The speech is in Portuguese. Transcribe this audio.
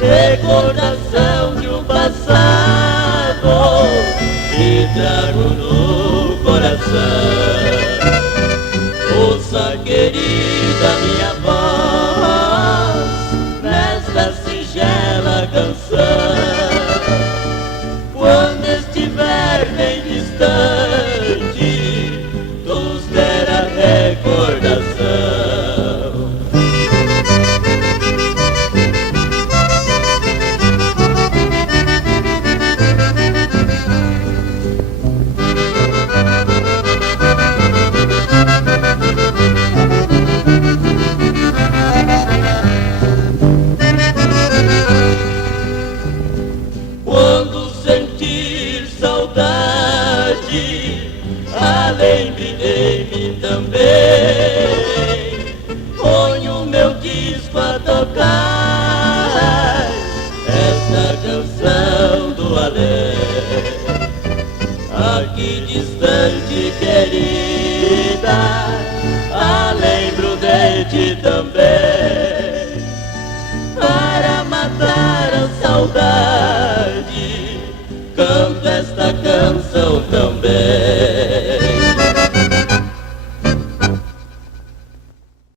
recordação de um passado que trago no coração. Ouça, querida, minha voz nesta singela canção. Quando estiver bem distante dos ter a recordação. Quando sentir saudade, lembre de mim também. Ponho meu disco a tocar esta canção do além. Aqui distante, querida, lembro de ti também. Para matar a saudade